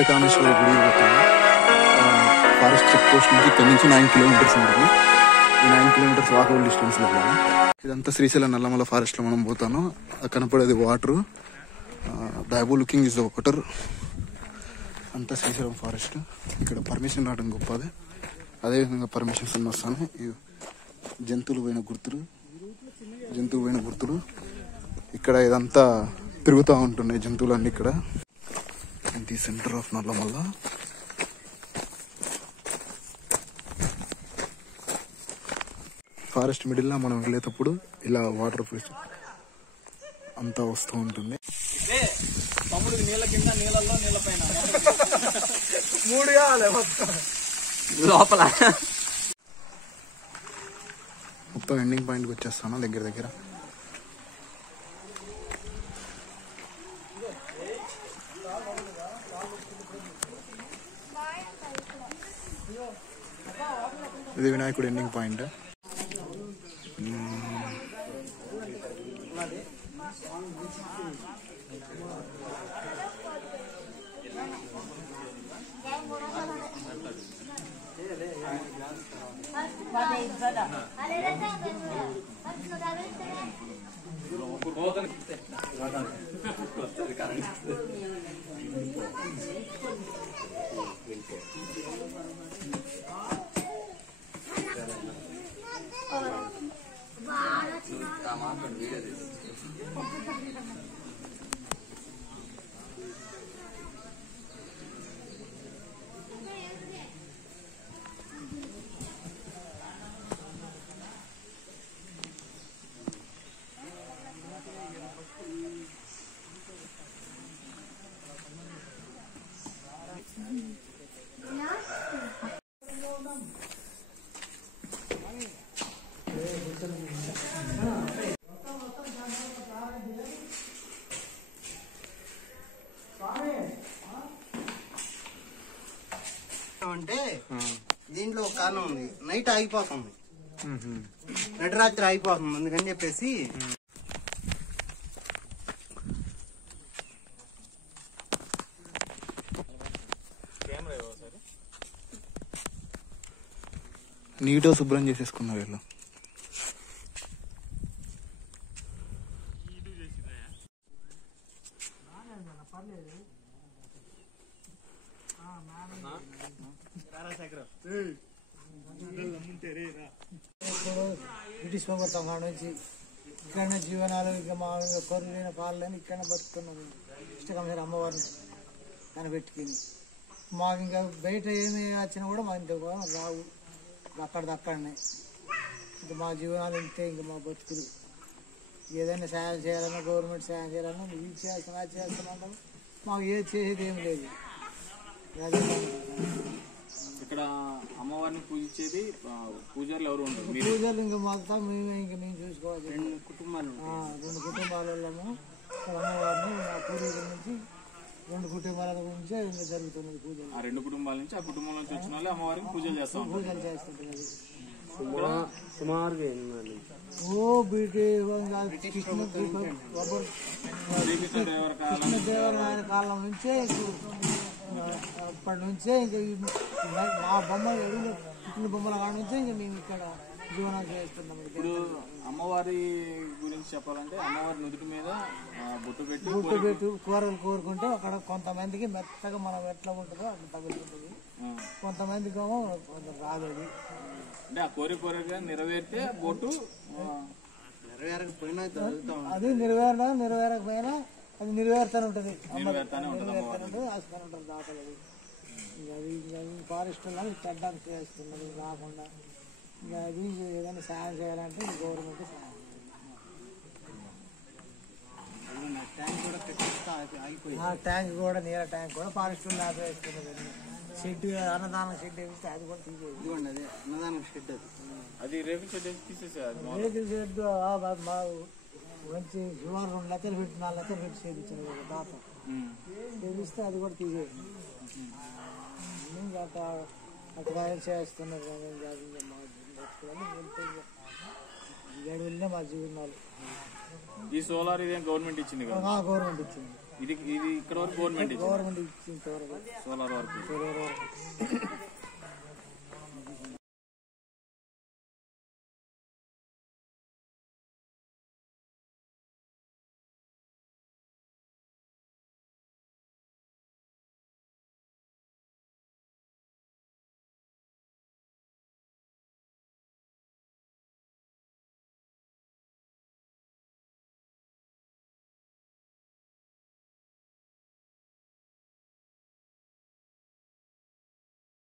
అష్టకామేశ్వర గుడి పోతాము. Forest check post నుంచి ఇక్కడ నుంచి 9 కిలోమీటర్స్ ఉంటుంది. ఈ 9 కిలోమీటర్స్ వాకబుల్ డిస్టెన్స్లో వెళ్ళాలి. ఇదంతా శ్రీశైలం నల్లమల ఫారెస్ట్లో మనం పోతాను. కనపడేది వాటరు. డైబో లుకింగ్ ఇస్ ద వాటర్. అంతా శ్రీశైలం ఫారెస్ట్. ఇక్కడ పర్మిషన్ రావడం గొప్పది. అదేవిధంగా పర్మిషన్స్ అన్నీ వస్తాను. జంతువులు పోయిన గుర్తులు ఇక్కడ ఇదంతా తిరుగుతూ ఉంటున్నాయి జంతువులన్నీ ఇక్కడ. The centre of Nallamala. Forest మిడిల్లో మనం వెళ్ళేటప్పుడు ఇలా వాటర్ ఫాల్స్ అంతా వస్తూ ఉంటుంది. లోపల మొత్తం ఎండింగ్ పాయింట్కి వచ్చేస్తాను దగ్గర. ఇది వినాయకుడు ఎండింగ్ పాయింట్. అంటే దీంట్లో ఒక కారణం ఉంది. నైట్ ఆగిపోతుంది, నడిరాత్రి ఆగిపోతుంది. అందుకని చెప్పేసి నీట్గా శుభ్రం చేసేసుకున్నారు వీళ్ళు. బ్రిటిష్ ప్రభుత్వం కాడ నుంచి ఇక్కడనే జీవనాలు, ఇక మా కొర్రెలైన పాలైన ఇక్కడనే బతుకున్నాము. ఇష్టకమైన అమ్మవారిని కనిపెట్టుకుని మాకు ఇంకా బయట ఏమి వచ్చినా కూడా మా ఇంత రావు. అక్కడనే ఇంకా మా జీవనాలు ఇంతే. ఇంకా మా బతుకులు ఏదైనా సాయం చేయాలన్నా, గవర్నమెంట్ సాయం చేయాలన్నా ఇది చేస్తున్నా అది చేస్తున్నా మాకు ఏది చేసేది ఏమి లేదు. ఇక్కడ అమ్మవారిని పూజించేది పూజారులు ఎవరు ఉంటారు? పూజలు ఇంకా మొత్తం మేము చూసుకోవాలి. 2 కుటుంబాలు వాళ్ళము అమ్మవారిని మా పూర్వీకుల నుంచి 2 కుటుంబాల గురించి ఇంకా జరుగుతున్నది పూజ. ఆ 2 కుటుంబాల నుంచి, ఆ కుటుంబం నుంచి వచ్చిన వాళ్ళు అమ్మవారికి పూజలు చేస్తుంటారు. చేస్తుంటారు. సుమారు కృష్ణదేవరాయల కాలం నుంచే అప్పటి నుంచే ఇంకా మా బొమ్మలు ఎరువులు పుట్టిన బొమ్మల కాడ నుంచే ఇంకా మేము ఇక్కడ జీవనం చేస్తున్నాం. ఇప్పుడు అమ్మవారి గురించి చెప్పాలంటే అమ్మవారి నుదుటి మీద బొట్టు పెట్టి కూరలు కోరుకుంటే అక్కడ కొంతమందికి మెత్తగా మనం ఎట్లా ఉంటుందో అట్లా తగులుతుంది, కొంతమందికి ఏమో రాదు. అంటే ఆ కోరిక నెరవేరితే బొట్టు నెరవేరకపోయినా అది నెరవేరకపోయినా అది నెరవేరుతానే ఉంటుంది. ఆస్కారం ఉంటుంది దాతలు. అది ఫారెస్ట్ వాళ్ళు చెడ్డానికి చేస్తున్నది కాకుండా ఇంకా అది ఏదైనా సాయం చేయాలంటే గవర్నమెంట్ సాయం. ట్యాంక్ కూడా నీళ్ళ ట్యాంక్ కూడా ఫారెస్ట్ వాళ్ళు ఆపేస్తున్నది. షెడ్ అన్నదానం షెడ్ వేస్తే అది కూడా తీసేది. అదే అన్నదానం షెడ్ అది రేపు షెడ్ తీసేసారు. షెడ్ మా మంచి సుమారు 2 లక్షలు పెట్టి 4 లక్షలు పెట్టి చేయించినది ఒక దాత చేపిస్తే అది కూడా తీసేది. అట్లా చేస్తున్నారు. మా జీవనాలు ఈ సోలార్ ఇదేం గవర్నమెంట్ ఇచ్చింది కదా? గవర్నమెంట్ ఇచ్చింది. ఇది ఇక్కడ వరకు గవర్నమెంట్ గవర్నమెంట్ ఇచ్చిన వరకు సోలార్ వరకు సోలార్ వరకు